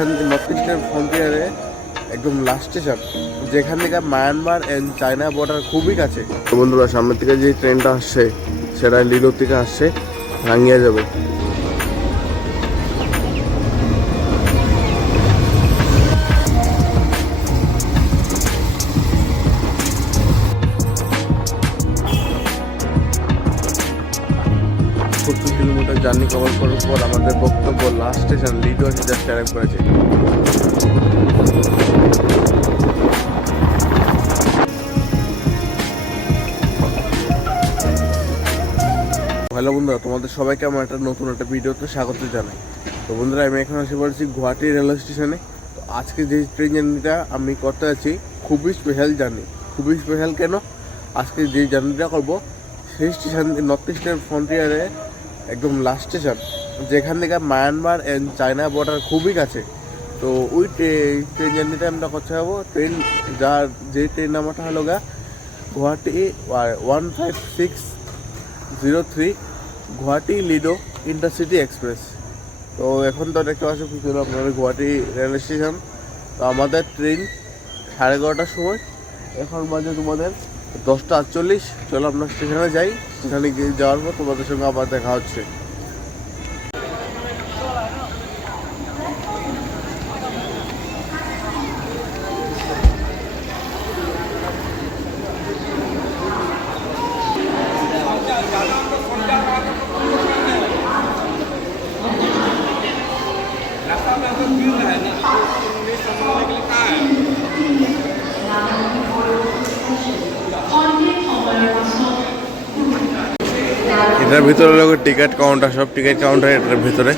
Station north ইস্টের ফ্রন্টিয়ারে একদম last station, যেখান থেকে মায়ানমার অ্যান্ড চায়না বর্ডার খুবই কাছে। তো বন্ধুরা, সামনের থেকে যে ট্রেনটা আসছে সেটা লিডোর থেকে আসছে, রাঙ্গিয়া যাবে। কিলোমিটার জার্নি কভার করার পর আমাদের বক্তব্য লাস্ট স্টেশন লিডো এসে জাস্ট অ্যারাইভ করেছে। হ্যালো বন্ধুরা, তোমাদের সবাইকে আমার একটা নতুন একটা ভিডিওতে স্বাগত জানাই। তো বন্ধুরা, আমি এখন এসে পড়েছি গুয়াহাটি রেলওয়ে স্টেশনে। তো আজকে যে ট্রেন জার্নিটা আমি করতে যাচ্ছি খুবই স্পেশাল জার্নি। খুবই স্পেশাল কেন? আজকে যে জার্নিটা করবো সেই স্টেশন নর্থ ইস্টের ফ্রন্টিয়ারে একদম লাস্ট স্টেশন, যেখান থেকে মায়ানমার অ্যান্ড চায়না বর্ডার খুবই কাছে। তো ওই ট্রেন জার্নিটা আমরা করতে যাবো। যে ট্রেন নাম্বারটা হলো গুয়াহাটি 15603 গুয়াহাটি লিডো ইন্টারসিটি এক্সপ্রেস। তো এখন তো দেখতে পাচ্ছি পিছনে আপনাদের গুয়াহাটি রেল স্টেশন। তো আমাদের ট্রেন 11:30টার সময়, এখন বাজে তোমাদের 10:48। চলো আমরা স্টেশনে যাই, সেখানে গিয়ে যাওয়ার পর তোমাদের সঙ্গে আবার দেখা হচ্ছে। এটার ভিতরে লোক টিকিট কাউন্টার, সব টিকিট কাউন্টার এটার ভিতরে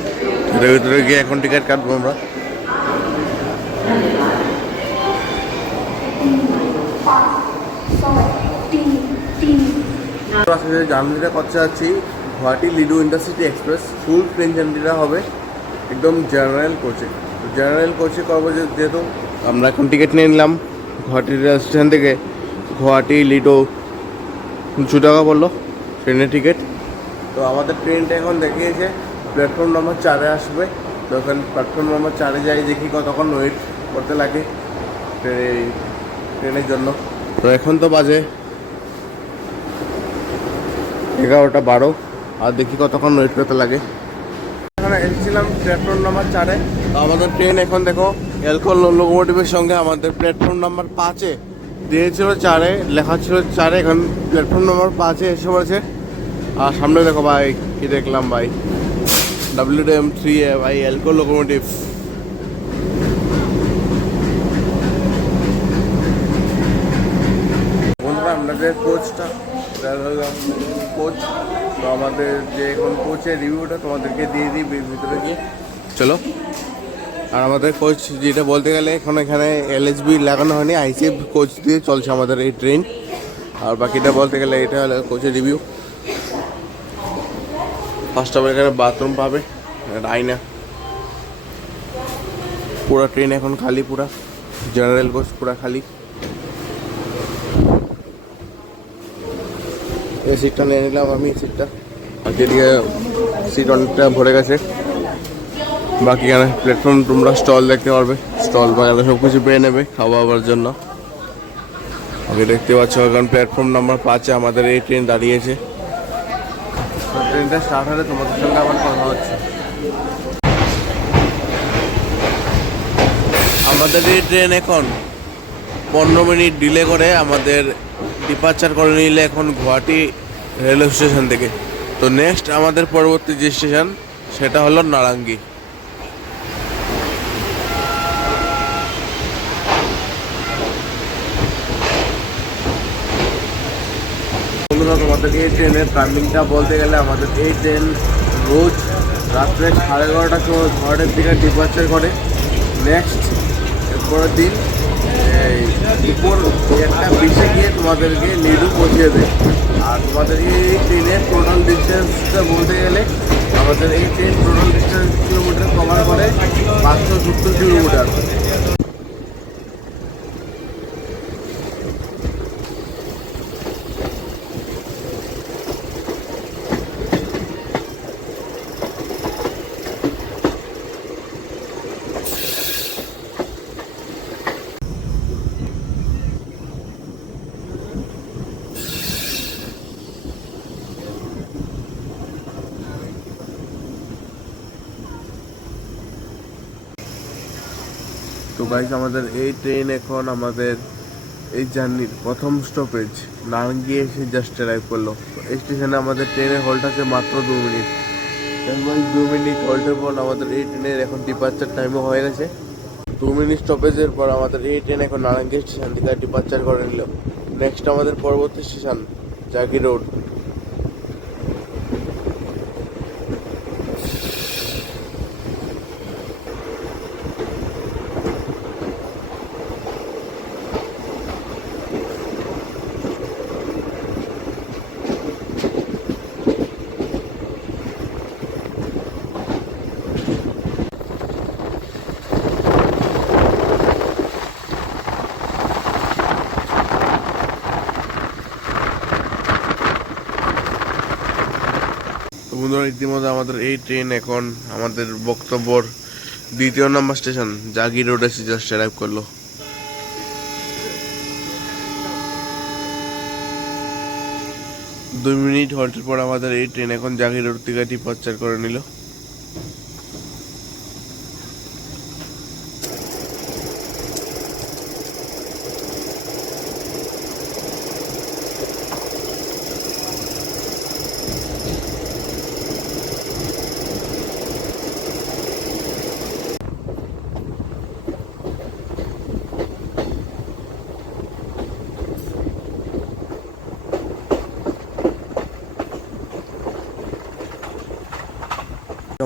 গিয়ে এখন টিকিট কাটবো আমরা। জার্নিটা করতে যাচ্ছি গুয়াহাটি লিডো ইন্টারসিটি এক্সপ্রেস। ফুল ট্রেন জার্নিটা হবে একদম জেনারেল কোচে করবো, যেহেতু আমরা এখন টিকিট নিয়ে নিলাম গুয়াহাটি রেল স্টেশন থেকে। গুয়াহাটি লিডো 2 টাকা পড়লো ট্রেনের টিকিট। তো আমাদের ট্রেনটা এখন দেখিয়েছে প্ল্যাটফর্ম নম্বর 4-এ আসবে। তো এখন প্ল্যাটফর্ম নম্বর 4-এ যাই, দেখি কতক্ষণ ওয়েট করতে লাগে ট্রেনের জন্য। তো এখন তো বাজে 11:12, আর দেখি কতক্ষণ ওয়েট করতে লাগে। এখানে এসেছিলাম প্ল্যাটফর্ম নাম্বার 4-এ। তো আমাদের ট্রেন এখন দেখো এলকো লোকোমোটিভের সঙ্গে আমাদের প্ল্যাটফর্ম নাম্বার 5-এ দিয়েছিল 4-এ, লেখা ছিল 4-এ, এখন প্ল্যাটফর্ম নাম্বার 5-এ এসে পড়েছে। আর সামনে দেখো ভাই, কি দেখলাম ভাই, WDM3A ভাই, এলকো লোকোমোটিভ। বন্ধুরা, আমাদের কোচটা কোচ, তো আমাদের যে এখন কোচের রিভিউটা তোমাদেরকে দিয়ে দিই ভিতরে গিয়ে, চলো। আর আমাদের কোচ যেটা বলতে গেলে এখন এখানে LHB লাগানো হয়নি, ICF কোচ দিয়ে চলছে আমাদের এই ট্রেন। আর বাকিটা বলতে গেলে এটা হলো কোচের রিভিউ। ফার্স্ট অফ এখানে বাথরুম পাবে, আয়না। পুরো ট্রেন এখন খালি, পুরা জেনারেল কোচ পুরা খালি। এই সিটটা নিয়ে নিলাম আমি, সিটটা। আর যেদিকে সিট অনেকটা ভরে গেছে। বাকি এখানে প্ল্যাটফর্ম তোমরা স্টল দেখতে পারবে, স্টল বাগানে সব কিছু পেয়ে নেবে খাওয়াবার জন্য। ওকে, দেখতে পাচ্ছ এখন প্ল্যাটফর্ম নাম্বার 5-এ আমাদের এই ট্রেন দাঁড়িয়েছে। ট্রেনটা স্টার্ট হলে তোমাদের সঙ্গে আবার কথা হচ্ছে। আমাদের এই ট্রেন এখন 15 মিনিট ডিলে করে আমাদের ডিপার্চার করে নিলে এখন গুয়াহাটি রেলওয়ে স্টেশন থেকে। তো নেক্সট আমাদের পরবর্তী যে স্টেশন সেটা হলো নারাঙ্গি। বন্ধুরা, তোমাদের এই ট্রেনের টাইমিংটা বলতে গেলে আমাদের এই ট্রেন রোজ রাত্রে 11:30টার সময় ঘরের দিকে ডিপার্চার করে। নেক্সট এরপরের দিন দুপুর 1:20-এ গিয়ে তোমাদেরকে লিডো পৌঁছে দেবে। আর তোমাদের এই ট্রেনের টোটাল ডিস্টেন্সটা বলতে গেলে আমাদের এই train total distance kilometre cover করে 570 কিলোমিটার। তো গাইস, আমাদের এই ট্রেন এখন আমাদের এই জার্নির প্রথম স্টপেজ নারাঙ্গি এসে জাস্ট অ্যারাইভ করলো। তো এই স্টেশনে আমাদের ট্রেনের হল্ট আছে মাত্র 2 মিনিট। 2 মিনিট হল্টের পর আমাদের এই ট্রেনের এখন ডিপার্চার টাইমও হয়ে গেছে। 2 মিনিট স্টপেজের পর আমাদের এই ট্রেন এখন নারাঙ্গি স্টেশন থেকে ডিপার্চার করে নিল। নেক্সট আমাদের পরবর্তী স্টেশন জাগি রোড। তো বন্ধুরা, ইতিমধ্যে আমাদের এই ট্রেন এখন আমাদের বক্তব্যর 2য় নম্বর স্টেশন জাগি রোড এসে জাস্ট অ্যারাইভ করলো। 2 মিনিট হল্টের পর আমাদের এই ট্রেন এখন জাগি রোড থেকে ডিপার্চার করে নিল।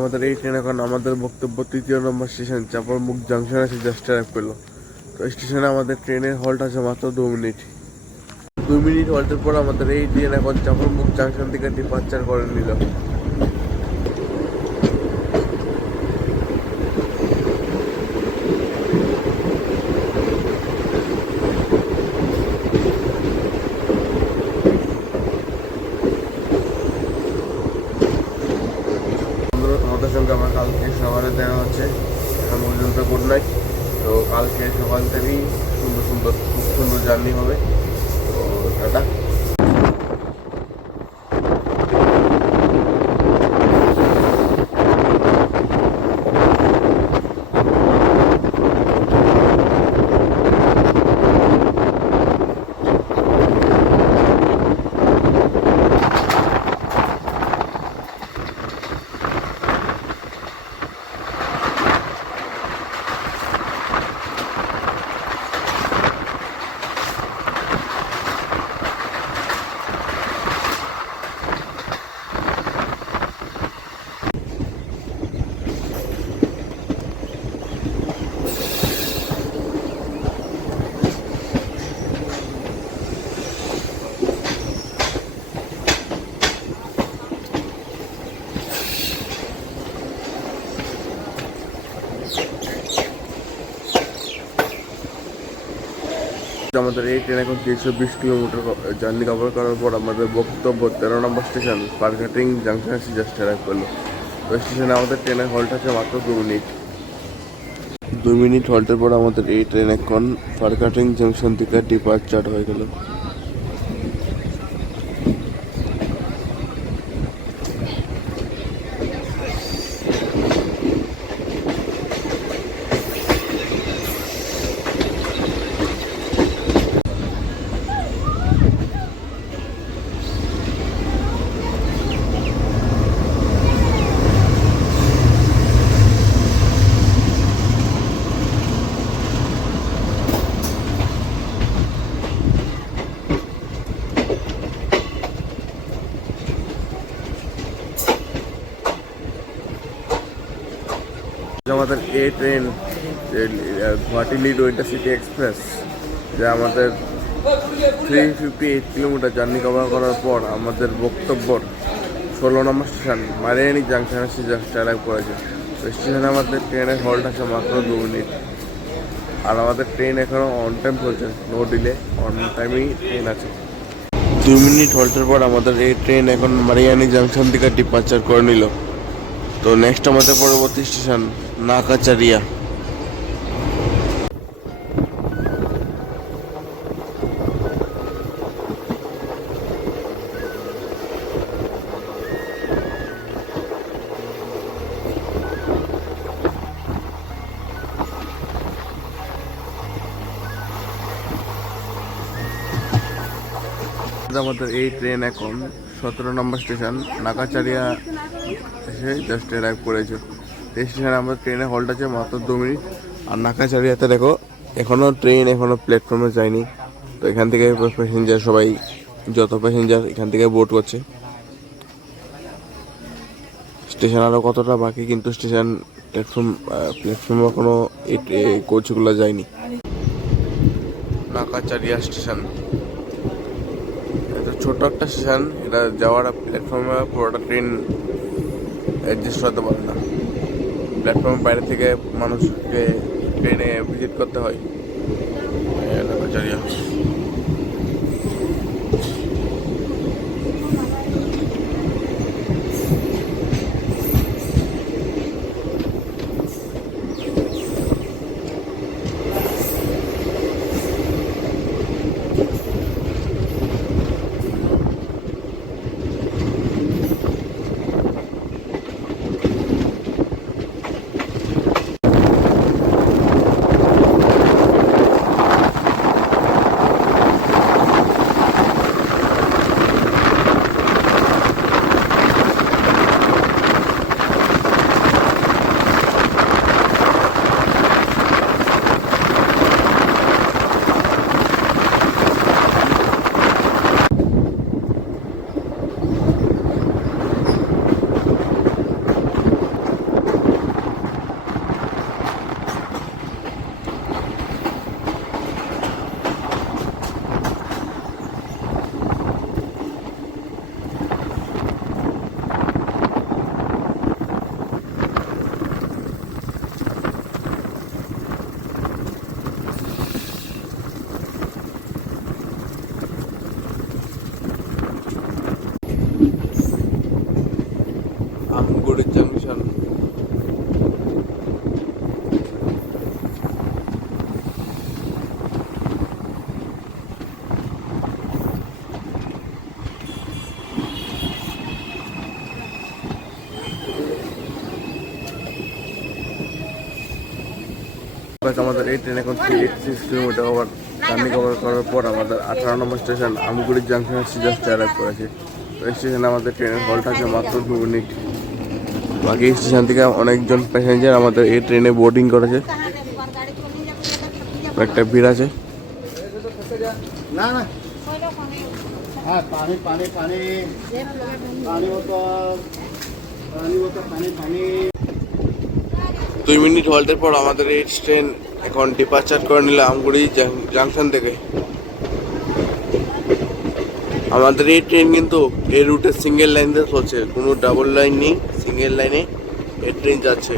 আমাদের এই ট্রেন এখন আমাদের বক্তব্য 3য় নম্বর স্টেশন চাঁপাইমুখ জাংশন এসে জাস্ট অ্যারাইভ করলো। তো স্টেশনে আমাদের ট্রেনের হল্ট আছে মাত্র 2 মিনিট। 2 মিনিট হল্টের পর আমাদের এই ট্রেন এখন চাঁপাইমুখ জাংশন থেকে ডিপার্চার করে নিল। আমাদের সঙ্গে আমার কালকে সকালে দেখা হচ্ছে। এখন পর্যন্ত গুড নাইট। তো কালকে সকাল থেকেই খুব সুন্দর জার্নি হবে। তো টাটা। আমাদের এই ট্রেন এখন 320 কিলোমিটার জার্নি কভার করার পর আমাদের বক্তব্য 13 নম্বর স্টেশন পারঘাটিং জাংশন এসে জাস্ট অ্যারাইভ করলো। ওই স্টেশনে আমাদের ট্রেনের হল্ট আছে মাত্র 2 মিনিট। 2 মিনিট হল্টের পর আমাদের এই ট্রেন এখন পারঘাটিং জাংশন থেকে ডিপার্চার হয়ে গেল। আমাদের এই train Guwahati lead intercity express, যা আমাদের 358 কিলোমিটার জার্নি কভার করার পর আমাদের বক্তব্যর 16 নম্বর স্টেশন মারিয়ানি জাংশন এসে জাস্ট অ্যারাইভ করেছে। তো স্টেশনে আমাদের ট্রেনের হল্ট আছে মাত্র 2 মিনিট। আর আমাদের ট্রেন এখনও অন টাইম চলছে, নো ডিলে, অন টাইমেই ট্রেন আছে। 2 মিনিট হল্টের পর আমাদের এই ট্রেন এখন মারিয়ানি জাংশন থেকে ডিপার্চার করে নিল। তো নেক্সট আমাদের পরবর্তী স্টেশন নাকাচারিয়া। মধ্যে আমাদের এই ট্রেন এখন 17 নম্বর স্টেশন নাকাচারিয়া এসে জাস্ট অ্যারাইভ করেছে। এই স্টেশনে আমাদের ট্রেনের হল্ট আছে মাত্র 2 মিনিট। আর নাকাচারিয়াতে দেখো এখনও ট্রেন এখনও প্ল্যাটফর্মে যায়নি। তো এখান থেকে প্যাসেঞ্জার সবাই যত প্যাসেঞ্জার এখান থেকে বোর্ড করছে। স্টেশন আরও কতটা বাকি, কিন্তু স্টেশন প্ল্যাটফর্মে কোনো কোচগুলো যায়নি। নাকাচারিয়া স্টেশন এটা ছোট একটা স্টেশন, এটা যাওয়ার প্ল্যাটফর্মে পুরোটা ট্রেন অ্যাডজাস্ট হতে পারে না। প্ল্যাটফর্মের বাইরে থেকে মানুষকে ট্রেনে ভিজিট করতে হয়। নাকাচারিয়া আমগুড়ি জাংশন। আমাদের এই ট্রেন এখন 386 কিলোমিটার ওভার জার্নি কভার করার পর আমাদের 18 নম্বর স্টেশন আমগুড়ি জাংশন এসে জাস্ট অ্যারাইভ করেছে। তো এই স্টেশনে আমাদের ট্রেনের হল্ট আছে মাত্র 2 মিনিট। বাকি স্টেশন থেকে অনেকজন প্যাসেঞ্জার আমাদের এই ট্রেনে বোর্ডিং করেছে। একটা ভিড় আছে। না না হ্যাঁ পানি পানি পানি পানি পানি 2 মিনিট হল্টের পর আমাদের এই ট্রেন এখন ডিপার্চার করে নিল আমগুড়ি জাংশন থেকে। আমাদের এই ট্রেন কিন্তু এই রুটে সিঙ্গেল লাইন দিয়ে চলছে, কোনো ডাবল লাইন নেই, সিঙ্গেল লাইনে এই ট্রেন যাচ্ছে।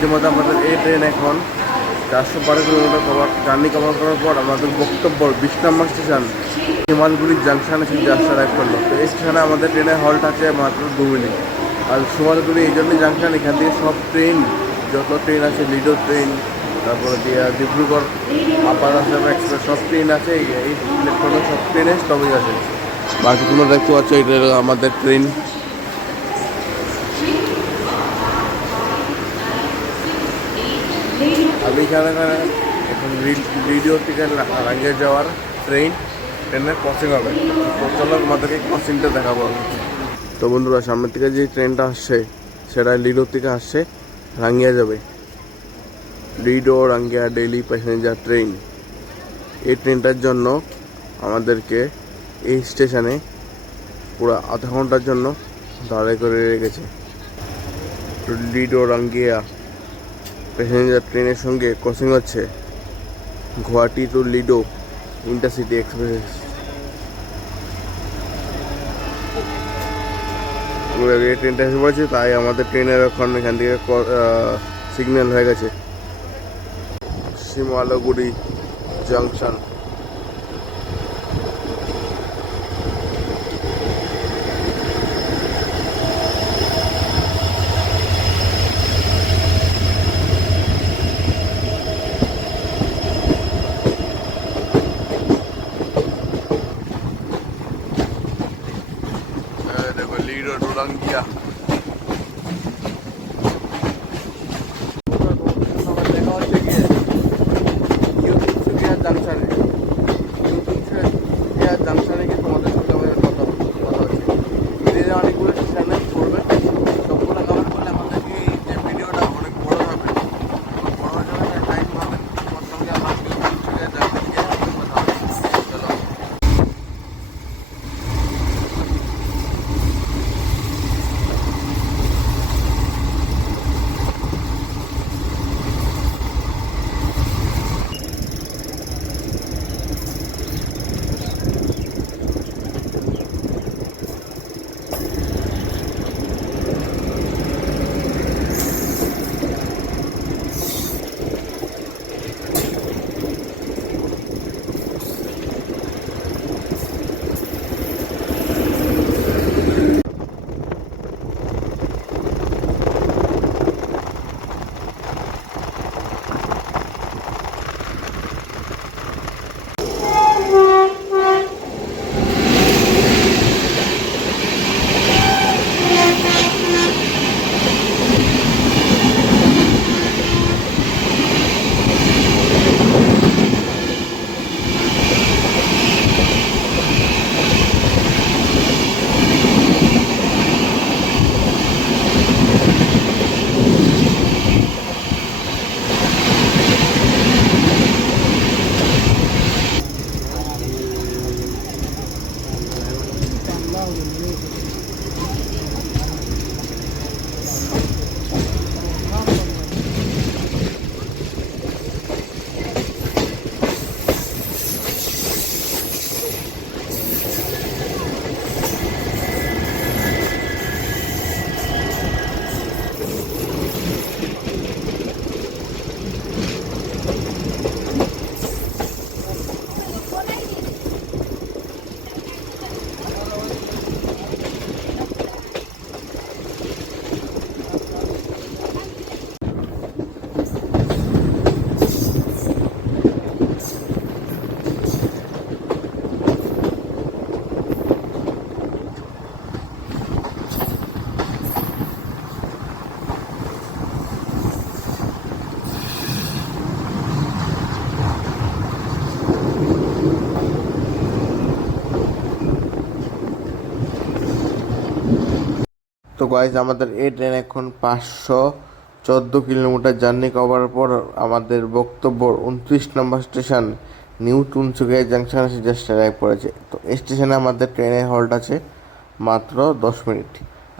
ইতিমধ্যে আমাদের এই ট্রেন এখন 412 কিলোমিটার জার্নি কভার করার পর আমাদের বক্তব্য 20 নম্বর স্টেশন হিমালগুড়ি জাংশন এসে জাস্ট অ্যারাইভ করলো। তো এই স্টেশনে আমাদের ট্রেনের হল্ট আছে মাত্র 2 মিনিট। আর হিমালগুড়ি এই জন্যই জাংশন, এখান থেকে সব ট্রেন যত ট্রেন আছে, লিডো ট্রেন, তারপরে ডিব্রুগড় আপার আসাম এক্সপ্রেস সব ট্রেন আছে, এই প্ল্যাটফর্মে সব ট্রেনে স্টপেজ আছে। বাকি তোমরা দেখতে পাচ্ছ এটা আমাদের ট্রেন। আমি এখানে এখন ভিডিও থেকে রাঙ্গিয়া যাওয়ার ট্রেনের ক্রসিং হবে। তো চলো আমাদেরকে ক্রসিংটা দেখাবো। তো বন্ধুরা, সামনের থেকে যে ট্রেনটা আসছে সেটা লিডো থেকে আসছে, রাঙ্গিয়া যাবে। লিডো রাঙ্গিয়া ডেইলি প্যাসেঞ্জার ট্রেন। এই ট্রেনটার জন্য আমাদেরকে এই স্টেশনে পুরো আধা ঘন্টার জন্য দাঁড়াই করে রেখেছে। লিডো রাঙ্গিয়া প্যাসেঞ্জার ট্রেনের সঙ্গে ক্রসিং হচ্ছে গুয়াহাটি টু লিডো ইন্টারসিটি এক্সপ্রেস। এই ট্রেনটা এসে পড়েছে, তাই আমাদের ট্রেনের এখন এখান থেকে সিগন্যাল হয়ে গেছে। শিমালগুড়ি জাংশন। देखो लीडो डुरंगिया দেখা হচ্ছে গিয়ে নিউ তিনসুকিয়া জাংশনে। নিউ তিনসুকিয়া জাংশনে গিয়ে তোমাদের সাথে আমাদের কথা হচ্ছে। এদের অনেকগুলো স্টেশনে পড়বে, সবগুলো কভার করলে আমাদেরকে এই যে ভিডিওটা অনেক বড় হবে। বড় হয়ে যাবে টাইম পাবেন তোমার সঙ্গে আমার নিউ তিনসুকিয়া জাংশনে গিয়ে কথা হবে। চলো। তো গাইজ আমাদের এই ট্রেন এখন 514 কিলোমিটার জার্নি করার পর আমাদের বক্তব্য 29 নম্বর স্টেশন নিউ তিনসুকিয়া জাংশন এসে জাস্ট অ্যারাইভ করেছে। তো এই স্টেশনে আমাদের ট্রেনের হল্ট আছে মাত্র 10 মিনিট।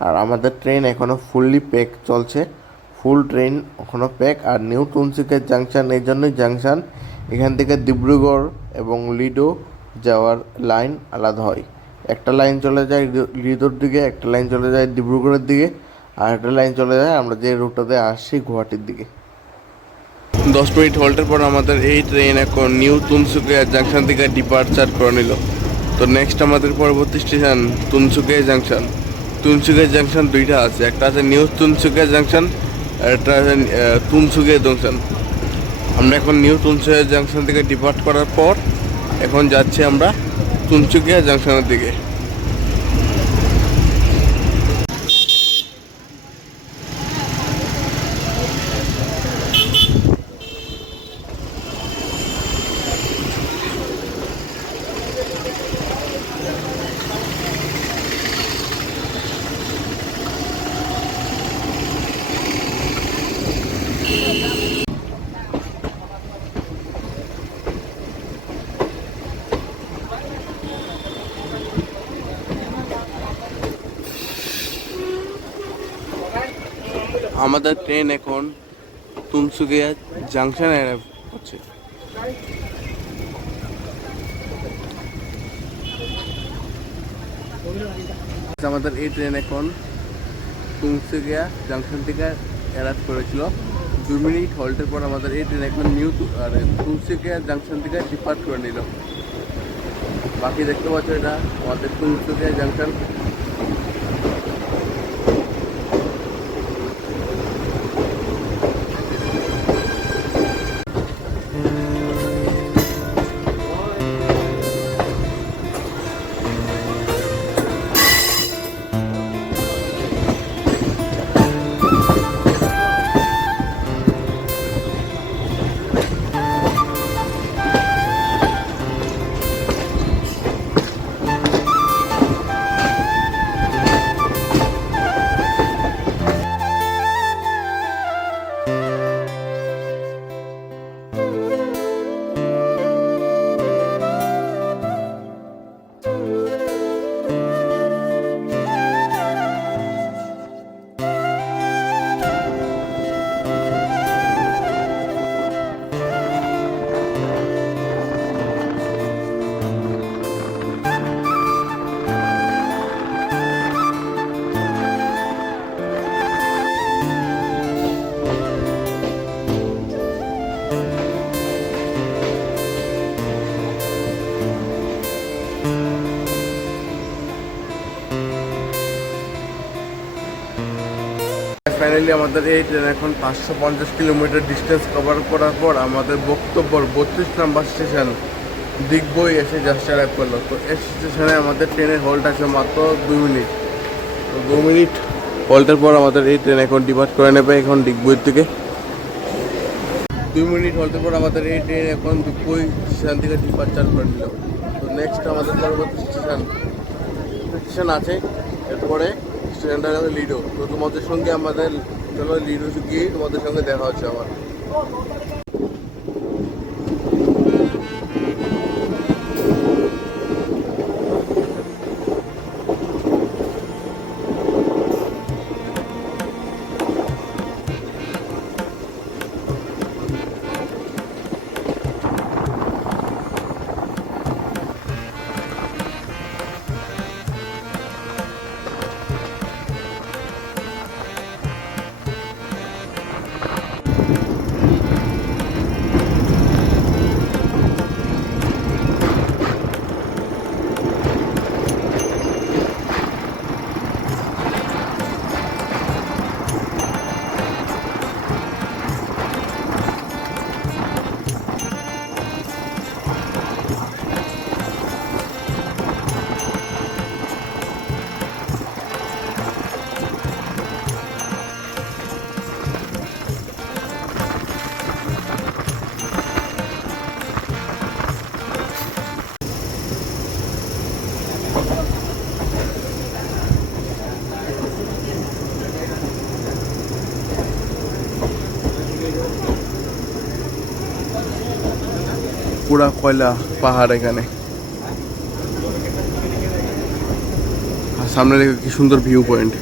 আর আমাদের ট্রেন এখনও ফুললি প্যাক চলছে, ফুল ট্রেন এখনও প্যাক। আর নিউ তিনসুকিয়া জাংশন এই জন্যই জাংশন, এখান থেকে ডিব্রুগড় এবং লিডো যাওয়ার লাইন আলাদা হয়। একটা লাইন চলে যায় লিডোর দিকে, একটা লাইন চলে যায় ডিব্রুগড়ের দিকে, আর একটা লাইন চলে যায় আমরা যে রুটটাতে আসছি গুয়াহাটির দিকে। 10 মিনিট হল্টের পর আমাদের এই ট্রেন এখন নিউ তিনসুকিয়া জাংশন থেকে ডিপার্চার করে নিল। তো নেক্সট আমাদের পরবর্তী station Tinsukia junction. Tinsukia junction দুইটা আছে, একটা আছে নিউ তিনসুকিয়া জাংশন আর একটা আছে তিনসুকিয়া জাংশন। আমরা এখন নিউ তিনসুকিয়া জাংশন থেকে ডিপার্ট করার পর এখন যাচ্ছি আমরা তিনসুকিয়া জাংশনের দিকে। আমাদের ট্রেন এখন তিনসুকিয়া জাংশনে অ্যারাইভ হচ্ছে। আমাদের এই ট্রেন এখন তিনসুকিয়া জাংশন থেকে অ্যারাইভ করেছিল মিনিট হল্টের পর আমাদের এই ট্রেন এখন তুলসিকিয়া জাংশন থেকে ডিপার্ট করে নিল। বাকি দেখতে পাচ্ছ এটা আমাদের তুলসিকিয়া জাংশন। ফাইনালি আমাদের এই ট্রেন এখন 550 কিলোমিটার ডিস্টেন্স কভার করার পর আমাদের বক্তব্য 32 নাম্বার স্টেশন দিগ্বই এসে জাস্ট অ্যারাইভ করলো। তো এই স্টেশনে আমাদের ট্রেনের হোল্ড আছে মাত্র 2 মিনিট। তো 2 মিনিট হোল্ডের পর আমাদের এই ট্রেন এখন ডিপার্ট করে নেবে এখন দিগ্বইয়ের থেকে। 2 মিনিট হোল্ডের পর আমাদের এই ট্রেন এখন দিগ্বই স্টেশন থেকে ডিপার্চার করে নিল। তো নেক্সট আমাদের পরবর্তী স্টেশন আছে, এরপরে স্টেশনটা হলো লিডো। তো তোমাদের সঙ্গে আমাদের চলো লিডো গিয়ে তোমাদের সঙ্গে দেখা হচ্ছে আমার। পুরা কয়লা পাহাড় এখানে, আর সামনে দেখে কি সুন্দর ভিউ পয়েন্ট।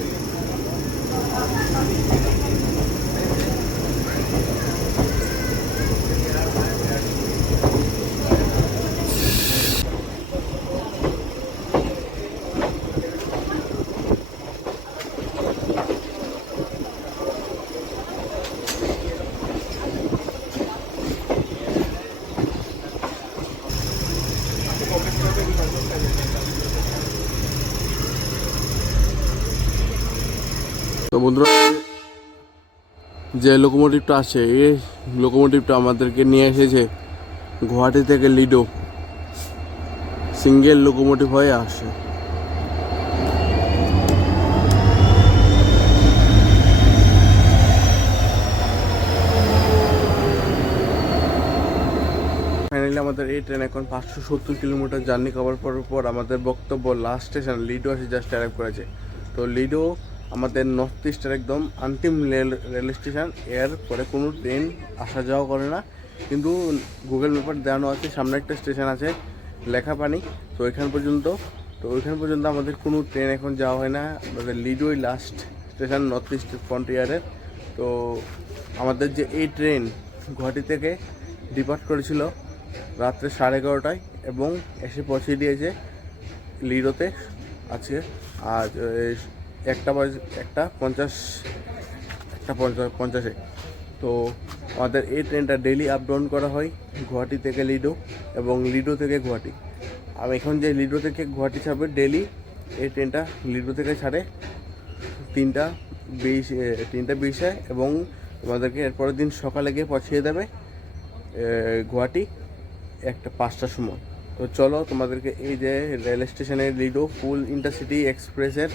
তো বন্ধুরা, যে লোকোমোটিভটা আছে এই লোকোমোটিভটা আমাদেরকে নিয়ে এসেছে গুয়াহাটি থেকে লিডো। সিঙ্গেল লোকোমোটিভ হয়ে আসে। ফাইনালি আমাদের এই ট্রেন এখন 570 কিলোমিটার জার্নি কভার করার পর আমাদের বক্তব্য লাস্ট স্টেশন লিডো এসে জাস্ট অ্যারাইভ করেছে। তো লিডো আমাদের নর্থ ইস্টের একদম আন্তিম রেল স্টেশন। এর পরে কোনো ট্রেন আসা যাওয়া করে না, কিন্তু গুগল ম্যাপার দেওয়ানো আছে সামনে একটা স্টেশন আছে লেখাপানি। তো ওইখান পর্যন্ত আমাদের কোনো ট্রেন এখন যাওয়া হয় না। আমাদের লিডোই লাস্ট স্টেশন নর্থ ইস্ট ফ্রন্টিয়ারের। তো আমাদের যে এই ট্রেন গুয়াহাটি থেকে ডিপার্ট করেছিল রাত্রে 11:30টায় এবং এসে পৌঁছে দিয়েছে লিডোতে আজকে আজ 1:50 1:50-এ। তো আমাদের এই ট্রেনটা ডেইলি আপ ডাউন করা হয় গুয়াহাটি থেকে লিডো এবং লিডো থেকে গুয়াহাটি। আমি এখন যে লিডো থেকে গুয়াহাটি ছাড়বে ডেইলি এই ট্রেনটা লিডো থেকে ছাড়ে 3:20 এবং তোমাদেরকে এরপরের দিন সকালে গিয়ে পৌঁছিয়ে দেবে গুয়াহাটি 5টার সময়। তো চলো তোমাদেরকে এই যে রেল স্টেশনের লিডো ফুল ইন্টারসিটি এক্সপ্রেসের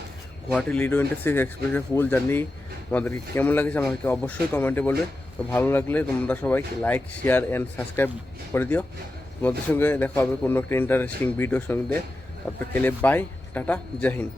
গুয়াহাটি লিডো ইন্টারসিটি এক্সপ্রেসের ফুল জার্নি তোমাদেরকে কেমন লাগেছে আমাকে অবশ্যই কমেন্টে বলবে। তো ভালো লাগলে তোমরা সবাই লাইক শেয়ার অ্যান্ড সাবস্ক্রাইব করে দিও। তোমাদের সঙ্গে দেখা হবে কোনো একটা ইন্টারেস্টিং ভিডিওর সঙ্গে। তারপরে কেলে বাই, টাটা, জয় হিন্দ।